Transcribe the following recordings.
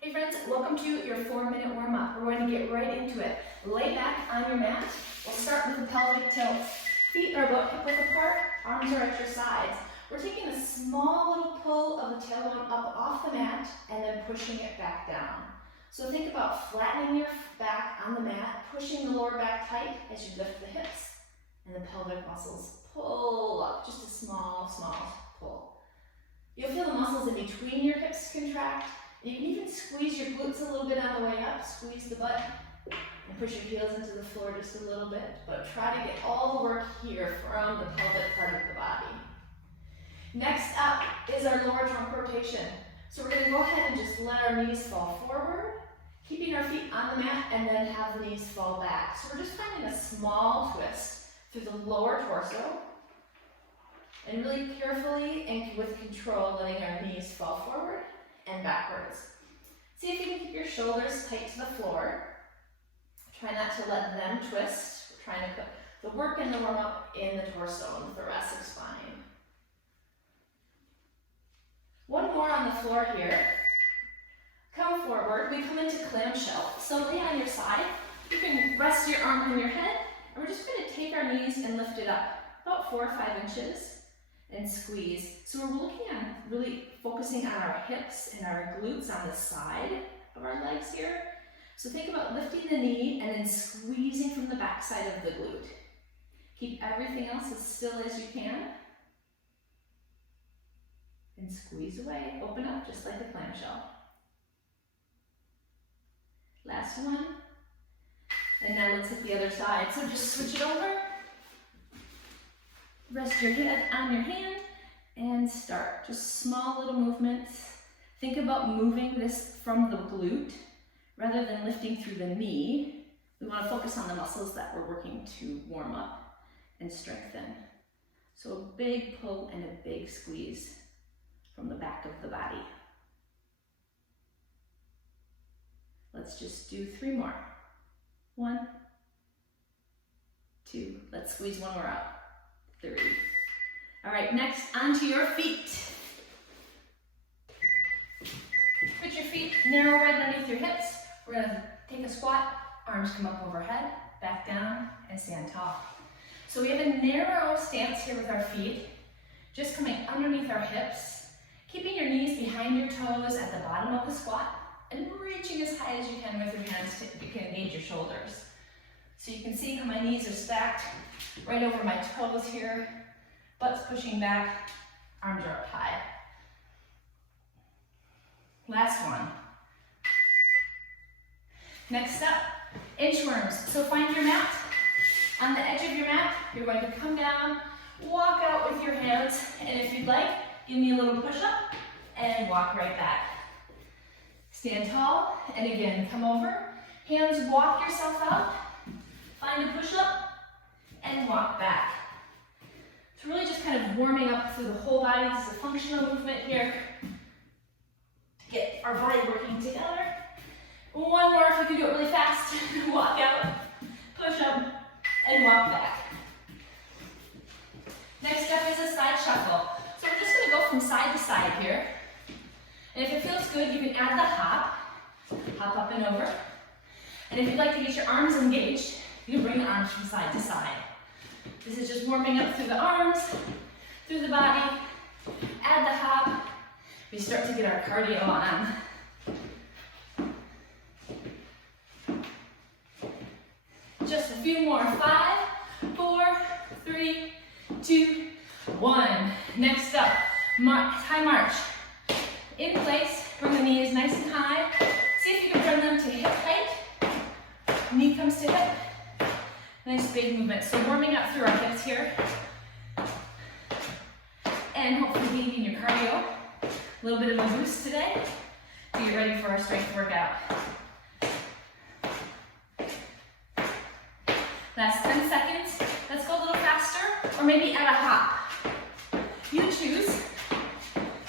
Hey friends, welcome to your 4-minute warm-up. We're going to get right into it. Lay back on your mat. We'll start with the pelvic tilt. Feet are about hip-width apart, arms are at your sides. We're taking a small little pull of the tailbone up off the mat and then pushing it back down. So think about flattening your back on the mat, pushing the lower back tight as you lift the hips, and the pelvic muscles pull up, just a small pull. You'll feel the muscles in between your hips contract. You can even squeeze your glutes a little bit on the way up, squeeze the butt, and push your heels into the floor just a little bit, but try to get all the work here from the pelvic part of the body. Next up is our lower trunk rotation. So we're going to go ahead and just let our knees fall forward, keeping our feet on the mat, and then have the knees fall back. So we're just finding a small twist through the lower torso, and really carefully and with control letting our knees fall forward and backwards. See if you can keep your shoulders tight to the floor. Try not to let them twist. We're trying to put the work and the warm-up in the torso and the thoracic spine. One more on the floor here. Come forward. We come into clamshell. So lay on your side. You can rest your arm on your head, and we're just going to take our knees and lift it up about 4 or 5 inches. And squeeze. So we're looking at really focusing on our hips and our glutes on the side of our legs here. So think about lifting the knee and then squeezing from the back side of the glute. Keep everything else as still as you can. And squeeze away. Open up just like the clamshell. Last one. And now let's hit the other side. So just switch it over. Rest your head on your hand and start. Just small little movements. Think about moving this from the glute rather than lifting through the knee. We want to focus on the muscles that we're working to warm up and strengthen. So a big pull and a big squeeze from the back of the body. Let's just do 3 more. 1, 2. Let's squeeze one more out. 3. All right, next onto your feet. Put your feet narrow right underneath your hips. We're gonna take a squat, arms come up overhead, back down, and stand tall. So we have a narrow stance here with our feet, just coming underneath our hips, keeping your knees behind your toes at the bottom of the squat, and reaching as high as you can with your hands to engage your shoulders. So you can see how my knees are stacked right over my toes here, butt's pushing back, arms are up high. Last one. Next up, inchworms. So find your mat. On the edge of your mat, you're going to come down, walk out with your hands, and if you'd like, give me a little push-up, and walk right back. Stand tall, and again, come over, hands walk yourself out, find a push-up, and walk back. It's really just kind of warming up through the whole body. This is a functional movement here to get our body working together. One more if you can do it really fast. Walk out, push up, and walk back. Next up is a side shuffle. So we're just going to go from side to side here. And if it feels good, you can add the hop. Hop up and over. And if you'd like to get your arms engaged, you can bring the arms from side to side. This is just warming up through the arms, through the body. Add the hop. We start to get our cardio on. Just a few more. 5, 4, 3, 2, 1. Next up, high march. In place, bring the knees nice and high. See if you can bring them to hip height. Knee comes to hip. Nice big movement. So warming up through our hips here. And hopefully leading your cardio. A little bit of a boost today to get ready for our strength workout. Last 10 seconds. Let's go a little faster, or maybe add a hop. You choose.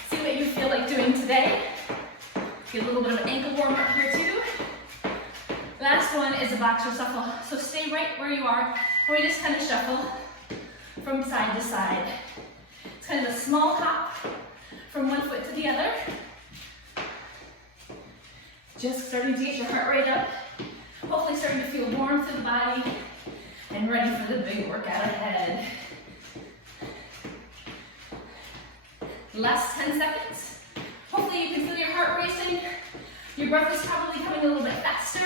See what you feel like doing today. Get a little bit of an ankle warm up here too. Last one is a boxer shuffle. So stay right where you are, and we just kind of shuffle from side to side. It's kind of a small hop from one foot to the other. Just starting to get your heart rate up. Hopefully starting to feel warm through the body and ready for the big workout ahead. Last 10 seconds. Hopefully you can feel your heart racing. Your breath is probably coming a little bit faster.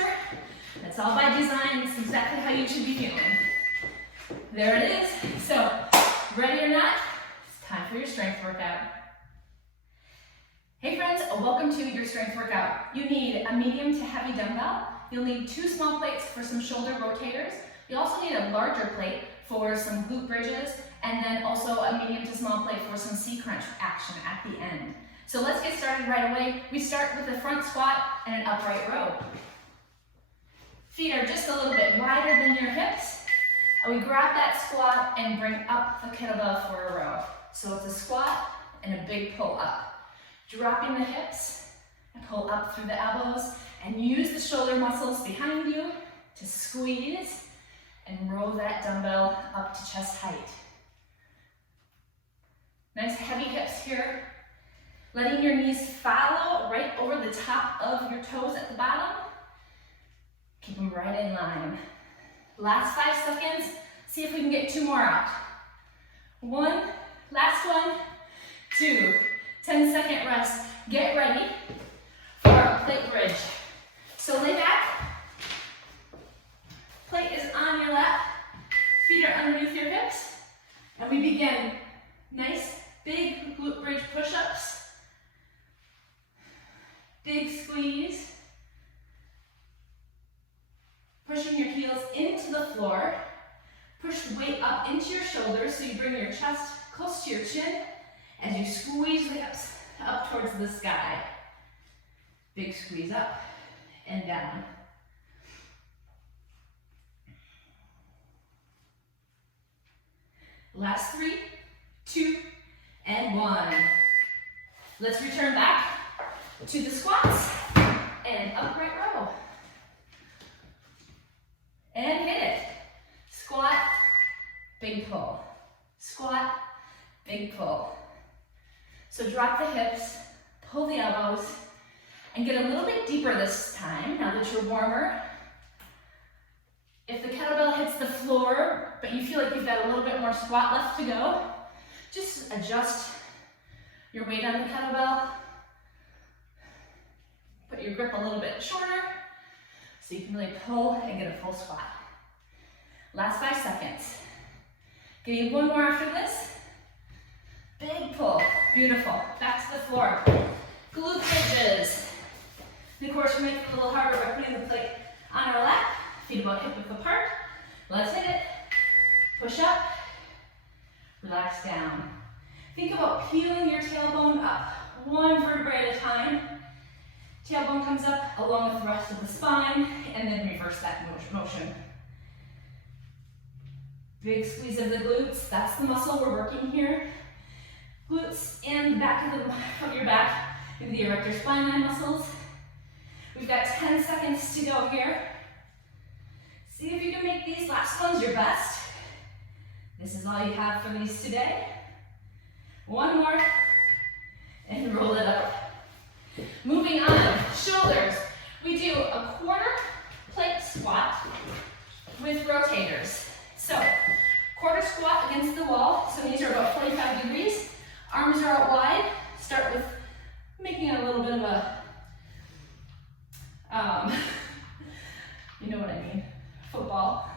That's all by design. It's exactly how you should be feeling. There it is. So, ready or not, it's time for your strength workout. Hey friends, welcome to your strength workout. You need a medium to heavy dumbbell. You'll need 2 small plates for some shoulder rotators. You also need a larger plate for some glute bridges, and then also a medium to small plate for some C-crunch action at the end. So let's get started right away. We start with a front squat and an upright row. Feet are just a little bit wider than your hips. And we grab that squat and bring up the kettlebell for a row. So it's a squat and a big pull up. Dropping the hips and pull up through the elbows and use the shoulder muscles behind you to squeeze and roll that dumbbell up to chest height. Nice heavy hips here. Letting your knees follow right over the top of your toes at the bottom. Keep them right in line. Last 5 seconds. See if we can get 2 more out. 1, last one, 2. 10-second rest. Get ready for our plate bridge. So lay back. Plate is on your lap. Feet are underneath your hips. And we begin nice big glute bridge push-ups. Big squeeze. Pushing your heels into the floor. Push the weight up into your shoulders so you bring your chest close to your chin as you squeeze the hips up towards the sky. Big squeeze up and down. Last 3, 2, and 1. Let's return back to the squats and upright row. And hit it. Squat, big pull. Squat, big pull. So drop the hips, pull the elbows, and get a little bit deeper this time, now that you're warmer. If the kettlebell hits the floor, but you feel like you've got a little bit more squat left to go, just adjust your weight on the kettlebell. Put your grip a little bit shorter, so you can really pull and get a full squat. Last 5 seconds. Give you 1 more after this. Big pull, beautiful. Back to the floor. Glute bridges. And of course, we make it a little harder by putting the plate on our lap. Feet about hip width apart. Let's hit it. Push up. Relax down. Think about peeling your tailbone up, 1 vertebrae at a time. Tailbone comes up along with the rest of the spine, and then reverse that motion. Big squeeze of the glutes. That's the muscle we're working here. Glutes and the back of your back, maybe the erector spine line muscles. We've got 10 seconds to go here. See if you can make these last ones your best. This is all you have for these today. 1 more, and roll it up. Moving on, shoulders. We do a quarter plate squat with rotators. So, quarter squat against the wall. So knees are about 45 degrees. Arms are out wide. Start with making it a little bit of a, you know what I mean, football.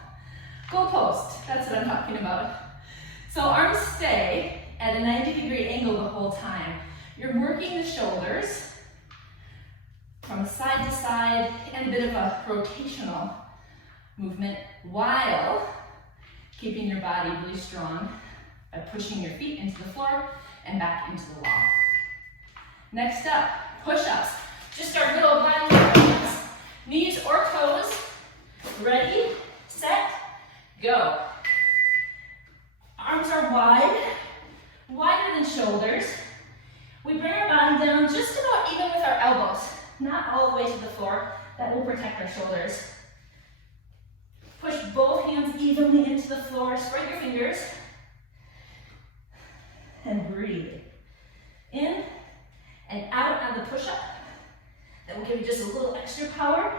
Goal post, that's what I'm talking about. So arms stay at a 90-degree angle the whole time. You're working the shoulders from side to side and a bit of a rotational movement while keeping your body really strong by pushing your feet into the floor and back into the wall. Next up, push-ups. Just our good old body movements. Knees or toes. Ready, set, go. Arms are wide, wider than shoulders. We bring our body down just about even with our elbows, not all the way to the floor. That will protect our shoulders. Push both hands evenly into the floor. Spread your fingers. And breathe. In and out on the push-up. That will give you just a little extra power.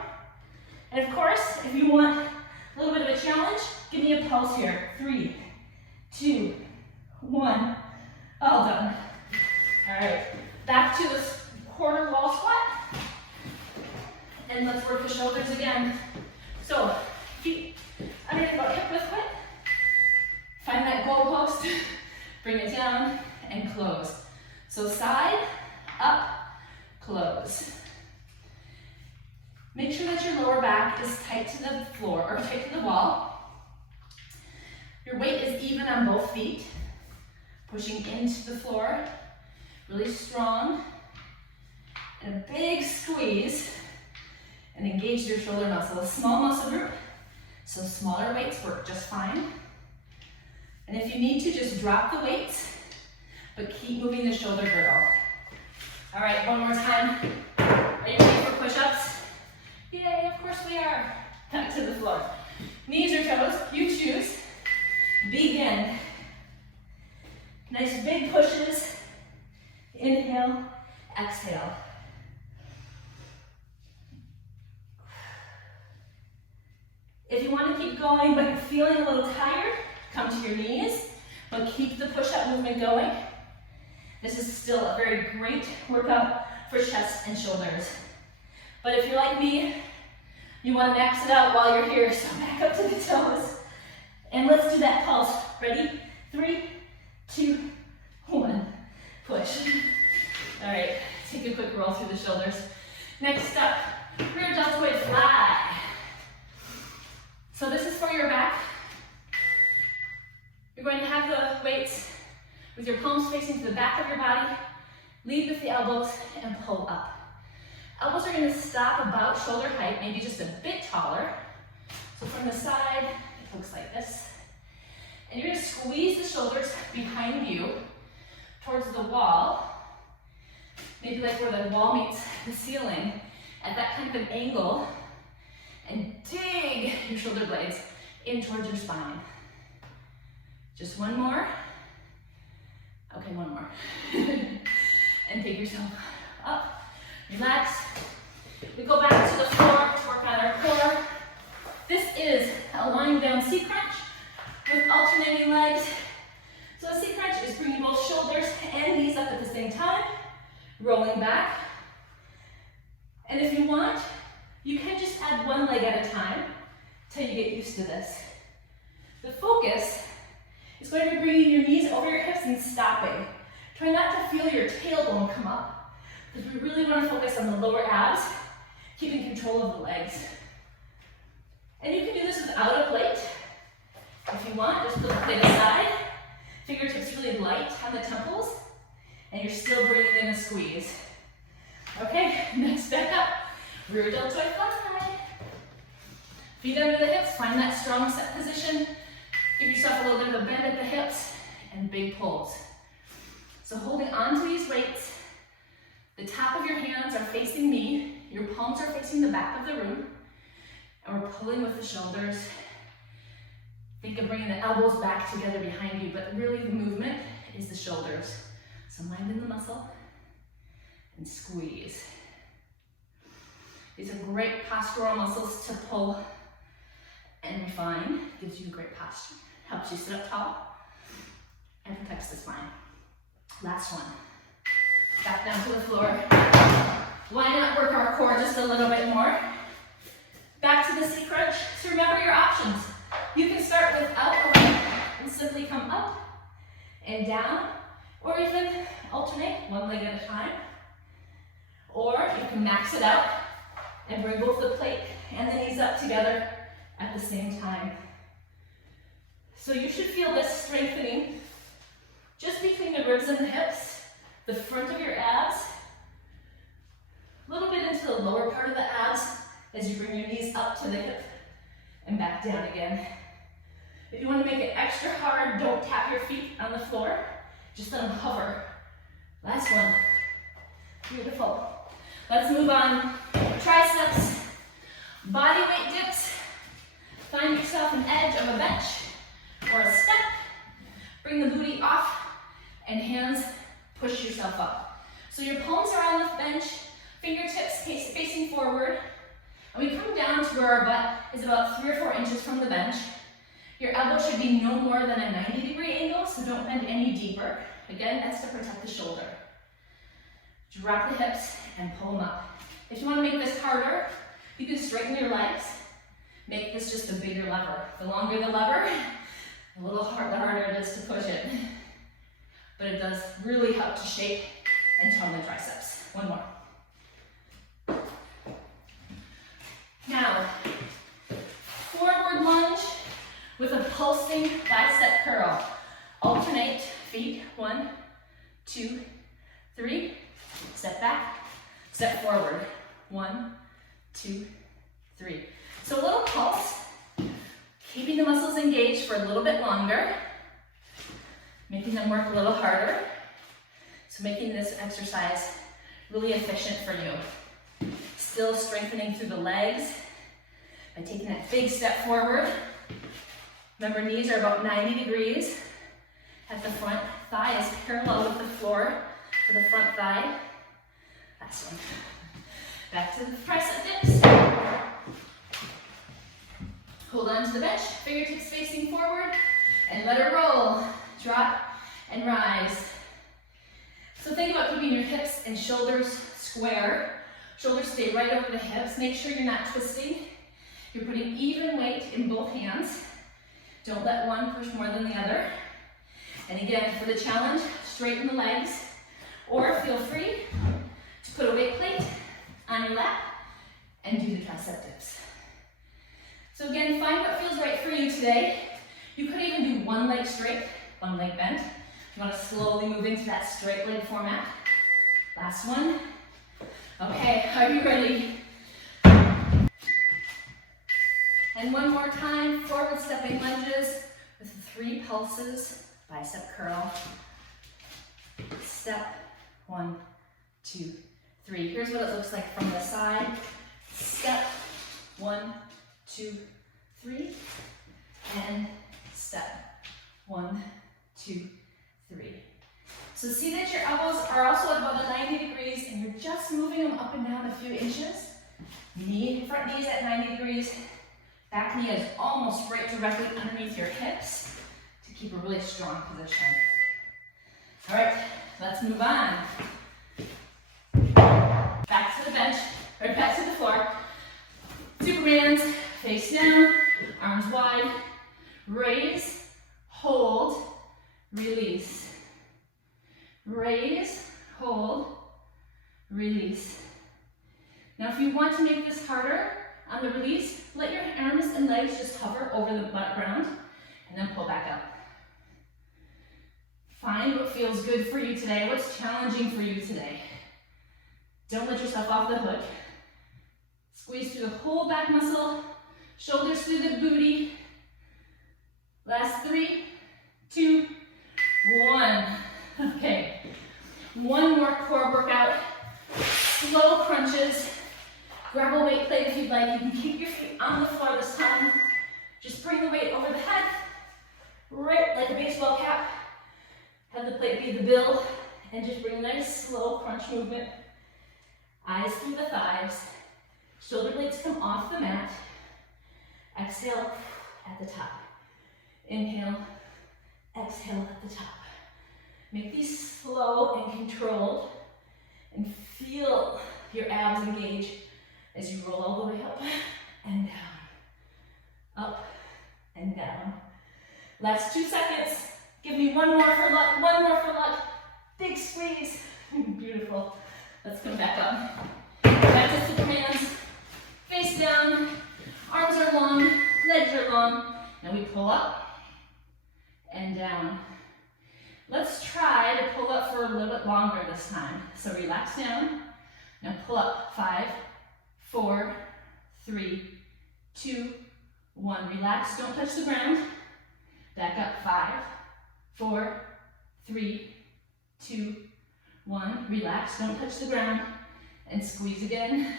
And of course, if you want a little bit of a challenge, give me a pulse here. 3, 2, 1, all done. All right, back to the quarter wall squat. And let's work the shoulders again. So, feet underneath about hip width width. Find that goal post, bring it down, and close. So side, up, close. Make sure that your lower back is tight to the floor, or tight to the wall. Your weight is even on both feet, pushing into the floor, really strong. And a big squeeze, and engage your shoulder muscle. A small muscle group, so smaller weights work just fine. And if you need to, just drop the weights, but keep moving the shoulder girdle. All right, one more time. Are you ready for push-ups? Yay, of course we are. Back to the floor. Knees or toes, you choose. Begin. Nice big pushes. Inhale, exhale. If you want to keep going, but you're feeling a little tired, come to your knees, but keep the push-up movement going. This is still a very great workout for chest and shoulders. But if you're like me, you want to max it out while you're here, so back up to the toes. And let's do that pulse. Ready? 3, 2, 1, push. All right, take a quick roll through the shoulders. Next up, rear deltoid fly. So this is for your back. You're going to have the weights with your palms facing to the back of your body. Lead with the elbows and pull up. Elbows are going to stop about shoulder height, maybe just a bit taller. So from the side, it looks like this. And you're going to squeeze the shoulders behind you towards the wall. Maybe like where the wall meets the ceiling, at that kind of an angle. And dig your shoulder blades in towards your spine. Just one more. Okay, one more. And pick yourself up. Relax. We go back to the floor to work on our core. This is a lying down C crunch with alternating legs. So a C crunch is bringing both shoulders and knees up at the same time, rolling back. And if you want, you can just add one leg at a time till you get used to this. The focus is going to be bringing your knees over your hips and stopping. Try not to feel your tailbone come up, because we really want to focus on the lower abs, keeping control of the legs. And you can do this without a plate. If you want, just put the plate aside, fingertips really light on the temples, and you're still bringing in a squeeze. Okay, next back up. Rear deltoid fly. Feet under the hips, find that strong set position. Give yourself a little bit of a bend at the hips and big pulls. So holding on to these weights, the top of your hands are facing me, your palms are facing the back of the room, and we're pulling with the shoulders. Think of bringing the elbows back together behind you, but really the movement is the shoulders. So mind in the muscle and squeeze. These are great postural muscles to pull and refine. Gives you great posture. Helps you sit up tall and protects the spine. Last one. Back down to the floor. Why not work our core just a little bit more? Back to the C crunch. So remember your options. You can start without a leg and simply come up and down, or even alternate one leg at a time. Or you can max it out and bring both the plate and the knees up together at the same time. So you should feel this strengthening just between the ribs and the hips, the front of your abs, a little bit into the lower part of the abs as you bring your knees up to the hip and back down again. If you want to make it extra hard, don't tap your feet on the floor, just let them hover. Last one. Beautiful. Let's move on. Triceps, body weight dips. Find yourself an edge of a bench or a step. Bring the booty off and hands push yourself up. So your palms are on the bench, fingertips facing forward. And we come down to where our butt is about 3 or 4 inches from the bench. Your elbow should be no more than a 90-degree angle, so don't bend any deeper. Again, that's to protect the shoulder. Drop the hips and pull them up. If you want to make this harder, you can straighten your legs. Make this just a bigger lever. The longer the lever, the harder it is to push it. But it does really help to shape and tone the triceps. One more. Now, forward lunge with a pulsing bicep curl. Alternate feet. 1, 2, 3. Step back, step forward. 1, 2, 3. So a little pulse, keeping the muscles engaged for a little bit longer, making them work a little harder. So making this exercise really efficient for you. Still strengthening through the legs by taking that big step forward. Remember, knees are about 90 degrees at the front. Thigh is parallel with the floor for the front thigh. Last one. Back to the tricep dips. Hold on to the bench, fingertips facing forward, and let it roll. Drop and rise. So think about keeping your hips and shoulders square. Shoulders stay right over the hips. Make sure you're not twisting. You're putting even weight in both hands. Don't let one push more than the other. And again, for the challenge, straighten the legs, or feel free to put a weight plate on your lap and do the tricep dips. So again, find what feels right for you today. You could even do one leg straight, one leg bent. You want to slowly move into that straight leg format. Last one. Okay, are you ready? And one more time, forward stepping lunges with 3 pulses, bicep curl. Step, 1, 2, 3. Here's what it looks like from the side. Step, 1, 2, 3, and step, 1, 2, 3. So see that your elbows are also at about 90 degrees and you're just moving them up and down a few inches. Front knees at 90 degrees. Back knee is almost right directly underneath your hips to keep a really strong position. All right, let's move on. Back to the bench, or back to the floor. Superman's, face down, arms wide. Raise, hold, release. Raise, hold, release. Now if you want to make this harder on the release, let your arms and legs just hover over the butt ground and then pull back up. Find what feels good for you today, what's challenging for you today. Don't let yourself off the hook. Squeeze through the whole back muscle, shoulders through the booty. Last 3, 2, 1. Okay, one more core workout. Slow crunches. Grab a weight plate if you'd like. You can keep your feet on the floor this time. Just bring the weight over the head, right like a baseball cap. Have the plate be the bill, and just bring a nice slow crunch movement. Eyes through the thighs. Shoulder blades come off the mat. Exhale at the top. Inhale, exhale at the top. Make these slow and controlled, and feel your abs engage as you roll all the way up and down. Up and down. Last 2 seconds. Give me one more for luck, one more for luck. Big squeeze. Beautiful. Let's come back up. Back to Superman's. Face down. Arms are long, legs are long. Now we pull up and down. Let's try to pull up for a little bit longer this time. So relax down. Now pull up. 5, 4, 3, 2, 1. Relax, don't touch the ground. Back up. 5, 4, 3, 2, 1. Relax, don't touch the ground. And squeeze again.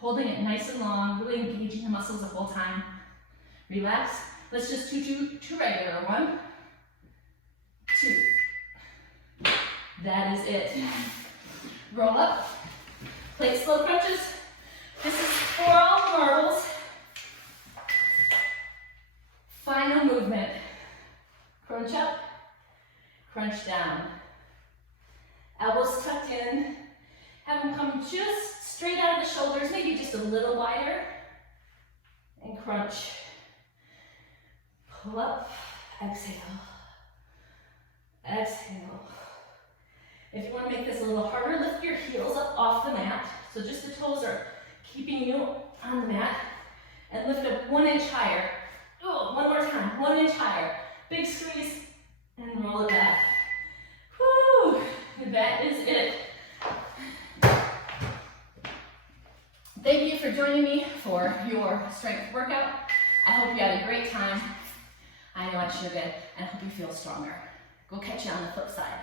Holding it nice and long, really engaging the muscles the whole time. Relax. Let's just do 2 regular. 1, 2. That is it. Roll up, Plate slow crunches. This is for all marbles. Final movement. Crunch up, crunch down. Elbows tucked in. Have them come just straight out of the shoulders, maybe just a little wider. And crunch. Pull up, exhale. Exhale. If you want to make this a little harder, lift your heels up off the mat. So just the toes are keeping you on the mat. And lift up 1 inch higher. Oh, one more time, 1 inch higher. Big squeeze, and roll it back. Whew, that is it. Thank you for joining me for your strength workout. I hope you had a great time. I know I sure did, and I hope you feel stronger. Go catch you on the flip side.